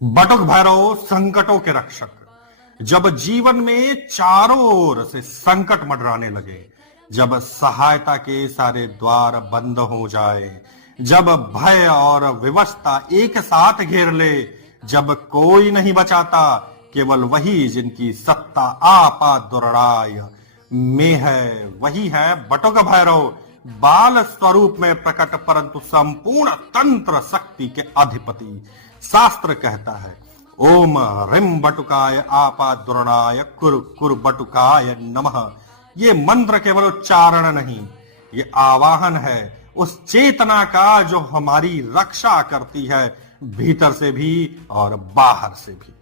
बटुक भैरव संकटों के रक्षक। जब जीवन में चारों ओर से संकट मंडराने लगे, जब सहायता के सारे द्वार बंद हो जाए, जब भय और विवशता एक साथ घेर ले, जब कोई नहीं बचाता, केवल वही जिनकी सत्ता आपा दुर्राय में है, वही है बटुक भैरव। बाल स्वरूप में प्रकट परंतु संपूर्ण तंत्र शक्ति के अधिपति। शास्त्र कहता है, ओम रिम बटुकाय आपा दुर्णाय कुर कुर बटुकाय नमः। ये मंत्र केवल उच्चारण नहीं, ये आवाहन है उस चेतना का जो हमारी रक्षा करती है, भीतर से भी और बाहर से भी।